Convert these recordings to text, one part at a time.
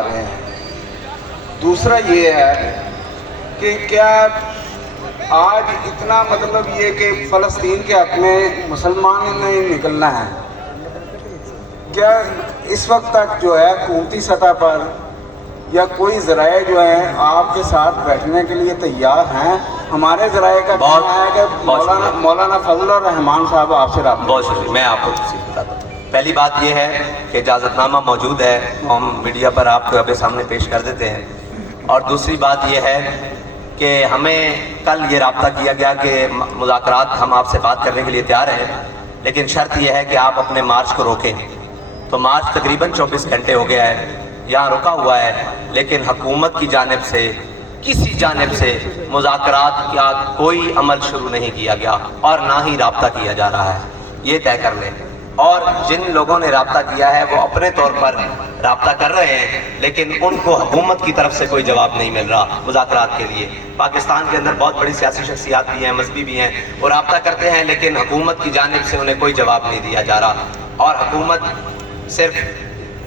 रहे हैं। दूसरा ये है कि क्या आज इतना मतलब ये कि फ़लस्तीन के हक़ में मुसलमान नहीं निकलना है, क्या इस वक्त तक जो है हुकूमती सतह पर या कोई ज़राए जो हैं आपके साथ बैठने के लिए तैयार हैं? हमारे ज़राए का कहना है कि मौलाना फजल और रहमान साहब आपसे रब्ता। बहुत शुक्रिया। मैं आपको बताता हूँ। पहली बात यह है कि इजाज़तनामा मौजूद है, हम मीडिया पर आपको अभी सामने पेश कर देते हैं। और दूसरी बात यह है कि हमें कल ये रब्ता किया गया कि मुज़ाकरात हम आपसे बात करने के लिए तैयार हैं, लेकिन शर्त यह है कि आप अपने मार्च को रोकें। तो मार्च तकरीबन 24 घंटे हो गया है, यहाँ रुका हुआ है, लेकिन हुकूमत की जानिब से किसी जानिब से मुज़ाकरात का कोई अमल शुरू नहीं किया गया और ना ही रब्ता किया जा रहा है, ये तय कर लें। और जिन लोगों ने रब्ता किया है वो अपने तौर पर रब्ता कर रहे हैं, लेकिन उनको हुकूमत की तरफ से कोई जवाब नहीं मिल रहा मुज़ाकरात के लिए। पाकिस्तान के अंदर बहुत बड़ी सियासी शख्सियात भी हैं, मजहबी भी हैं, वो रब्ता करते हैं, लेकिन हुकूमत की जानिब से उन्हें कोई जवाब नहीं दिया जा रहा। और हुकूमत सिर्फ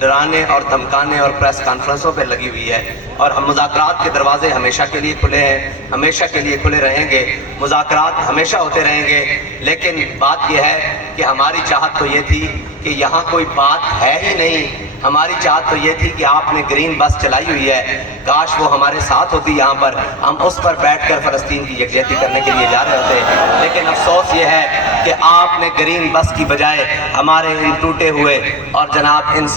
डराने और धमकाने और प्रेस कॉन्फ्रेंसों पे लगी हुई है। और हम मुज़ाकरात के दरवाजे हमेशा के लिए खुले हैं, हमेशा के लिए खुले रहेंगे, मुज़ाकरात हमेशा होते रहेंगे। लेकिन बात यह है कि हमारी चाहत तो ये थी कि यहाँ कोई बात है ही नहीं। हमारी चाहत तो ये थी कि आपने ग्रीन बस चलाई हुई है, काश वो हमारे साथ होती यहाँ पर, हम उस पर बैठकर फ़लस्तीन की यकजहती करने के लिए जा रहे होते। लेकिन अफसोस ये है कि आपने ग्रीन बस की बजाय हमारे इन टूटे हुए और जनाब इन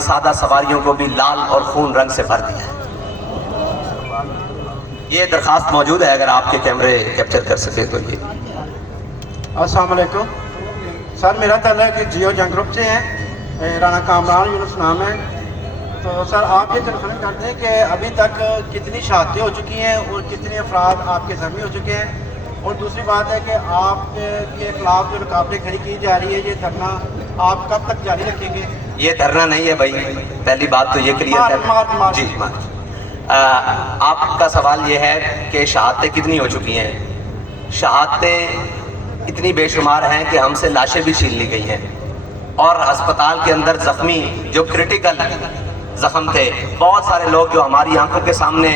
सादा सवारियों को भी लाल और खून रंग से भर दिया है। ये दरखास्त मौजूद है, अगर आपके कैमरे कैप्चर कर सके तो। ये अस्सलाम वालेकुम सर, मेरा ताल्लुक कि जियो जंग ग्रुप से है, राना कामरान यूनुस नाम है। तो सर आप ये कंफर्म करते हैं कि अभी तक कितनी शहादतें हो चुकी हैं और कितने अफराद आपके ज़ख्मी हो चुके हैं? और दूसरी बात है कि आपके खिलाफ जो रुकावटें खड़ी की जा रही है, ये धरना आप कब तक जारी रखेंगे? ये धरना नहीं है भाई, पहली बात तो ये क्लियर है जी। आपका सवाल ये है कि शहादतें कितनी हो चुकी हैं। शहादतें इतनी बेशुमार हैं कि हमसे लाशें भी छीन ली गई हैं, और अस्पताल के अंदर ज़ख्मी जो क्रिटिकल ज़ख्म थे, बहुत सारे लोग जो हमारी आंखों के सामने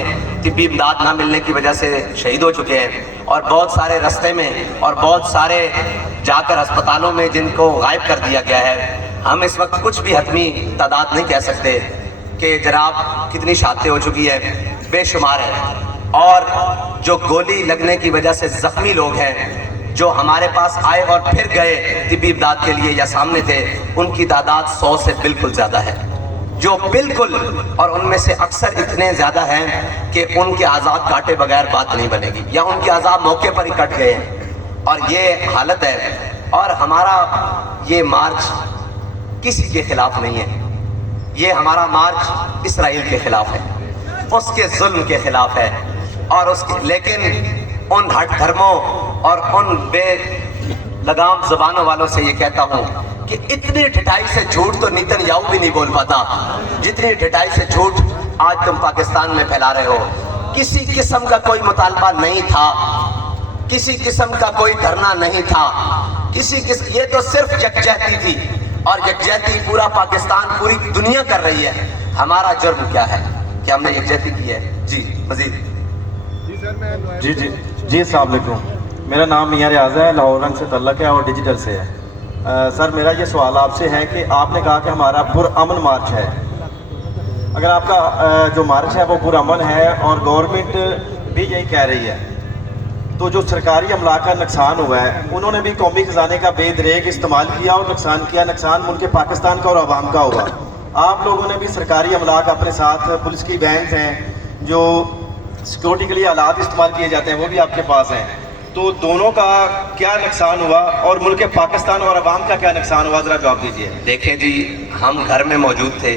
तिब्बी इमदाद ना मिलने की वजह से शहीद हो चुके हैं, और बहुत सारे रास्ते में और बहुत सारे जाकर अस्पतालों में जिनको गायब कर दिया गया है। हम इस वक्त कुछ भी हतमी तादाद नहीं कह सकते कि जनाब कितनी शहादतें हो चुकी है, बेशुमार है। और जो गोली लगने की वजह से ज़ख्मी लोग हैं, जो हमारे पास आए और फिर गए तिब्बी इमदाद के लिए या सामने थे, उनकी तादाद 100 से बिल्कुल ज़्यादा है, जो बिल्कुल, और उनमें से अक्सर इतने ज़्यादा हैं कि उनके आज़ाद काटे बगैर बात नहीं बनेगी, या उनके आज़ाद मौके पर ही कट गए हैं। और ये हालत है। और हमारा ये मार्च किसी के ख़िलाफ़ नहीं है, ये हमारा मार्च इसराइल के ख़िलाफ़ है, उसके जुल्म के ख़िलाफ़ है। और उसके लेकिन उन हट धर्मों और उन बे लगाम ज़बानों वालों से ये कहता हूँ कि इतनी ढिठाई से झूठ तो नेतन्याहू भी नहीं बोल पाता, जितनी ढिठाई से झूठ आज तुम पाकिस्तान में फैला रहे हो। किसी किस्म का कोई मुतालबा नहीं था, किसी किस्म का कोई धरना नहीं था, ये तो सिर्फ यकजहती थी, और यकजहती पूरा पाकिस्तान, पूरी दुनिया कर रही है। हमारा जुर्म क्या है कि हमने यकजहती की है? जी मजीद जी अस्सलाम वालेकुम। मेरा नाम मियां रियाज़ है, लाहौर रंग से तल्लक है और डिजिटल से है। सर मेरा ये सवाल आपसे है कि आपने कहा कि हमारा पुरअमन मार्च है। अगर आपका जो मार्च है वो पुरअमन है और गवर्नमेंट भी यही कह रही है, तो जो सरकारी अमला का नुकसान हुआ है, उन्होंने भी कौमी ख़जाने का बेदरेग इस्तेमाल किया और नुकसान किया। नुकसान मुल्क पाकिस्तान का और आवाम का हुआ। आप लोगों ने भी सरकारी अमला का अपने साथ, पुलिस की वैन्स हैं जो सिक्योरिटी के लिए आलात इस्तेमाल किए जाते हैं, वो भी आपके पास हैं। तो दोनों का क्या नुकसान हुआ और मुल्क पाकिस्तान और अवाम का क्या नुकसान हुआ, ज़रा जवाब दीजिए। देखें जी, हम घर में मौजूद थे,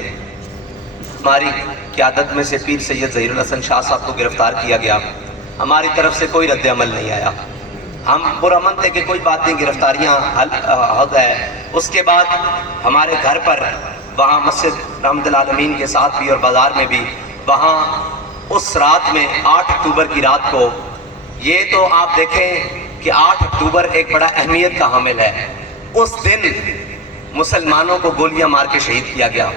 हमारी क़यादत में से पीर सैयद ज़हीरुल हसन शाह साहब को गिरफ़्तार किया गया, हमारी तरफ से कोई रद्द अमल नहीं आया। हम पुरअमन थे कि कोई बात नहीं, गिरफ़्तारियाँ हद है। उसके बाद हमारे घर पर, वहाँ मस्जिद रहमतुल आलमीन के साथ भी और बाज़ार में भी, वहाँ उस रात में 8 अक्टूबर की रात को, ये तो आप देखें कि 8 अक्टूबर एक बड़ा अहमियत का हामिल है। उस दिन मुसलमानों को गोलियां मार के शहीद किया गया,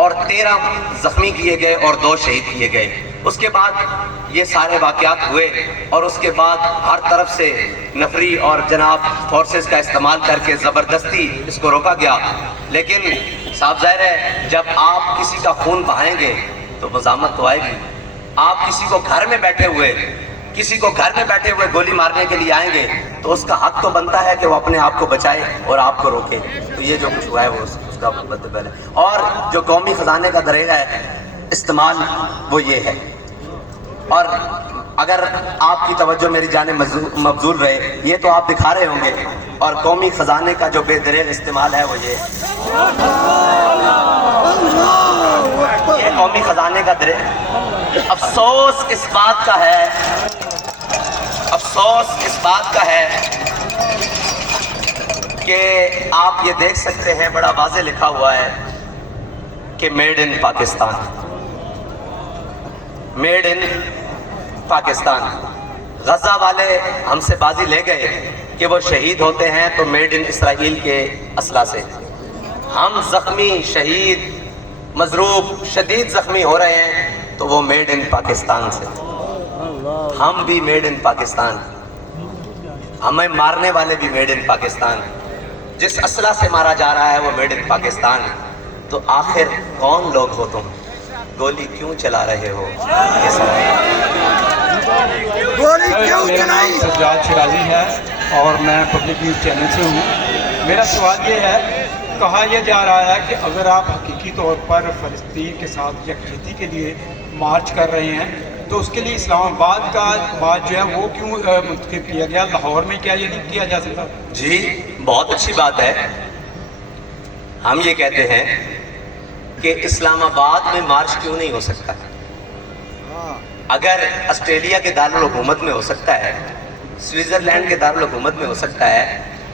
اور 13 زخمی کیے گئے اور 2 شہید کیے گئے. اس کے بعد یہ سارے واقعات ہوئے اور اس کے بعد ہر طرف سے نفری اور جناب فورسز کا استعمال کر کے زبردستی اس کو روکا گیا. لیکن صاحب ظاہر ہے جب آپ کسی کا خون بہائیں گے تو مزاحمت تو آئے گی. آپ کسی کو گھر میں بیٹھے ہوئے گولی مارنے کے لیے آئیں گے تو اس کا حق تو بنتا ہے کہ وہ اپنے آپ کو بچائے اور آپ کو روکے. تو یہ جو کچھ ہوا ہے وہ اس کا مطلب ہے. اور جو قومی خزانے کا طریقہ ہے استعمال وہ یہ ہے. اور اگر آپ کی توجہ میری جانب مبذول رہے یہ تو آپ دکھا رہے ہوں گے, اور قومی خزانے کا جو بے دریغ استعمال ہے وہ یہ قومی خزانے کا دریغ. افسوس اس بات کا ہے کہ آپ یہ دیکھ سکتے ہیں بڑا واضح لکھا ہوا ہے کہ میڈ ان پاکستان. غزہ والے ہم سے بازی لے گئے کہ وہ شہید ہوتے ہیں تو میڈ ان اسرائیل کے اسلحہ سے. ہم زخمی, شہید, مضروب, شدید زخمی ہو رہے ہیں تو وہ میڈ ان پاکستان سے. ہم بھی میڈ ان پاکستان, ہمیں مارنے والے بھی میڈ ان پاکستان. جس اسلحہ سے مارا جا رہا ہے وہ میڈ ان پاکستان. تو آخر کون لوگ ہو تم, گولی کیوں چلا رہے ہو؟ میرا نام سجاد شرازی ہے اور میں پبلک نیوز چینل سے ہوں. میرا سوال یہ ہے, کہا یہ جا رہا ہے کہ اگر آپ حقیقی طور پر فلسطین کے ساتھ یکجہتی کے لیے مارچ کر رہے ہیں تو اس کے لیے اسلام آباد کا بات جو ہے وہ کیوں منتخب کیا گیا؟ لاہور میں کیا یہ نہیں کیا جا سکتا؟ جی بہت اچھی بات ہے. ہم یہ کہتے ہیں کہ اسلام آباد میں مارچ کیوں نہیں ہو سکتا؟ اگر آسٹریلیا کے دارالحکومت میں ہو سکتا ہے, سوئٹزرلینڈ کے دارالحکومت میں ہو سکتا ہے,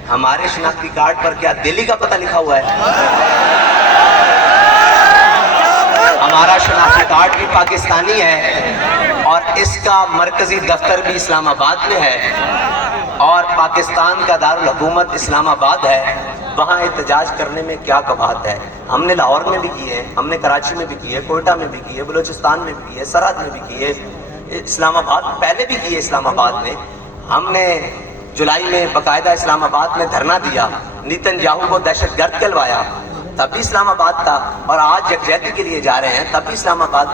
ہمارے شناختی کارڈ پر کیا دہلی کا پتہ لکھا ہوا ہے؟ ہمارا شناختی کارڈ بھی پاکستانی ہے اور اس کا مرکزی دفتر بھی اسلام آباد میں ہے اور پاکستان کا دارالحکومت اسلام آباد ہے. وہاں احتجاج کرنے میں کیا قباحت ہے؟ ہم نے لاہور میں بھی کی ہے, ہم نے کراچی میں بھی کی ہے, کوئٹہ میں بھی کی ہے, بلوچستان میں بھی کی ہے, سرحد میں بھی کی ہے, اسلام آباد پہلے بھی کی ہے. اسلام آباد میں ہم نے جولائی میں باقاعدہ اسلام آباد میں دھرنا دیا, نیتن یاہو کو دہشت گرد کہلوایا, تب بھی اسلام آباد تھا, اور آج یکجہتی کے لیے جا رہے ہیں تب بھی اسلام آباد.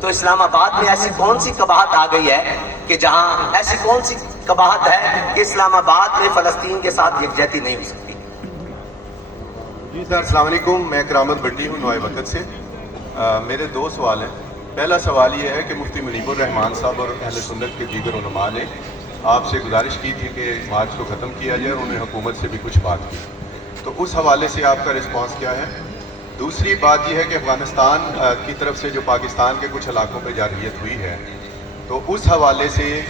تو اسلام آباد میں ایسی کون سی قباحت آ گئی ہے کہ جہاں ایسی کون سی قباحت ہے کہ اسلام آباد میں فلسطین کے ساتھ یکجہتی نہیں ہو سکتی؟ جی سر السلام علیکم, میں کرامت بنڈی ہوں نوائے وقت سے. میرے 2 سوال ہیں. پہلا سوال یہ ہے کہ مفتی منیب الرحمان صاحب اور اہل سنت کے دیگر علماء نے آپ سے گزارش کی تھی کہ مارچ کو ختم کیا جائے, اور انہوں نے حکومت سے بھی کچھ بات کی. تو اس حوالے سے آپ کا رسپانس کیا ہے؟ دوسری بات یہ ہے کہ افغانستان کی طرف سے جو پاکستان کے کچھ علاقوں پہ جارحیت ہوئی ہے, تو اس حوالے سے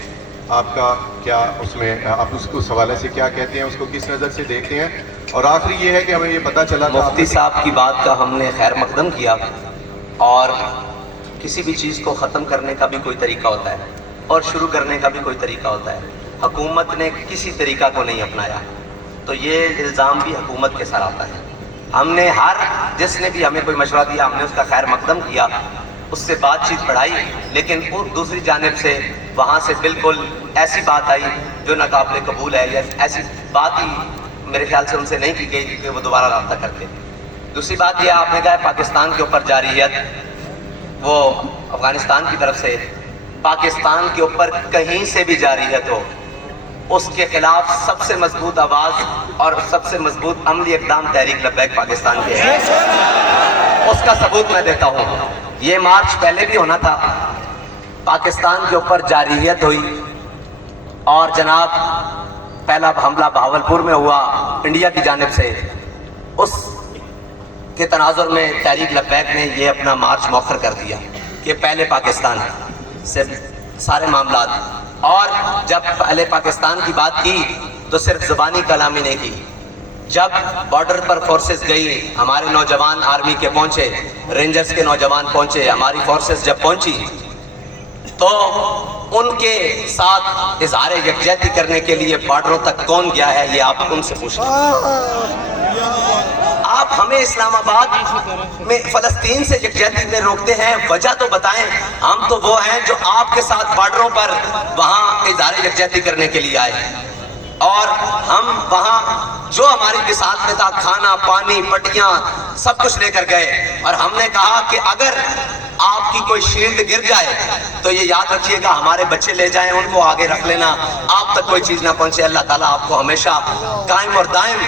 آپ کا کیا اس میں آپ اس حوالے سے کیا کہتے ہیں, اس کو کس نظر سے دیکھتے ہیں؟ اور آخری یہ ہے کہ ہمیں یہ پتہ چلا تھا مفتی صاحب کی بات کا ہم نے خیر مقدم کیا, اور کسی بھی چیز کو ختم کرنے کا بھی کوئی طریقہ ہوتا ہے اور شروع کرنے کا بھی کوئی طریقہ ہوتا ہے. حکومت نے کسی طریقہ کو نہیں اپنایا تو یہ الزام بھی حکومت کے سر آتا ہے. ہم نے جس نے بھی ہمیں کوئی مشورہ دیا ہم نے اس کا خیر مقدم کیا, اس سے بات چیت بڑھائی, لیکن دوسری جانب سے وہاں سے بالکل ایسی بات آئی جو ناقابل قبول ہے, یا ایسی بات ہی میرے خیال سے ان سے نہیں کی گئی کہ وہ دوبارہ رابطہ کرتے. دوسری بات یہ آپ نے کہا پاکستان کے اوپر جارحیت, وہ افغانستان کی طرف سے, پاکستان کے اوپر کہیں سے بھی جارحیت ہو اس کے خلاف سب سے مضبوط آواز اور سب سے مضبوط عملی اقدام تحریک لبیک پاکستان کے ہے. اس کا ثبوت میں دیتا ہوں. یہ مارچ پہلے بھی ہونا تھا, پاکستان کے اوپر جارحیت ہوئی, اور جناب پہلا حملہ بہاولپور میں ہوا انڈیا کی جانب سے, اس کے تناظر میں تحریک لبیک نے یہ اپنا مارچ مؤخر کر دیا کہ پہلے پاکستان سے سارے معاملات. اور جب پہلے پاکستان کی بات کی تو صرف زبانی کلامی نہیں کی. جب بارڈر پر فورسز گئی, ہمارے نوجوان آرمی کے پہنچے, رینجرز کے نوجوان پہنچے, ہماری فورسز جب پہنچی تو ان کے ساتھ اظہار یکجہتی کرنے کے لیے بارڈروں تک کون گیا ہے, یہ آپ ان سے پوچھ لیں. آپ ہمیں اسلام آباد میں فلسطین سے یکجہتی میں روکتے ہیں، وجہ تو بتائیں. ہم تو وہ ہیں جو آپ کے ساتھ بارڈروں پر وہاں اظہار یکجہتی کرنے کے لیے آئے، اور ہم وہاں جو ہماری بساط میں تھا کھانا پانی پٹیاں سب کچھ لے کر گئے، اور ہم نے کہا کہ اگر آپ کی کوئی شیلڈ گر جائے تو یہ یاد رکھیے گا ہمارے بچے لے جائیں، ان کو آگے رکھ لینا، آپ تک کوئی چیز نہ پہنچے. اللہ تعالیٰ آپ کو ہمیشہ قائم اور دائم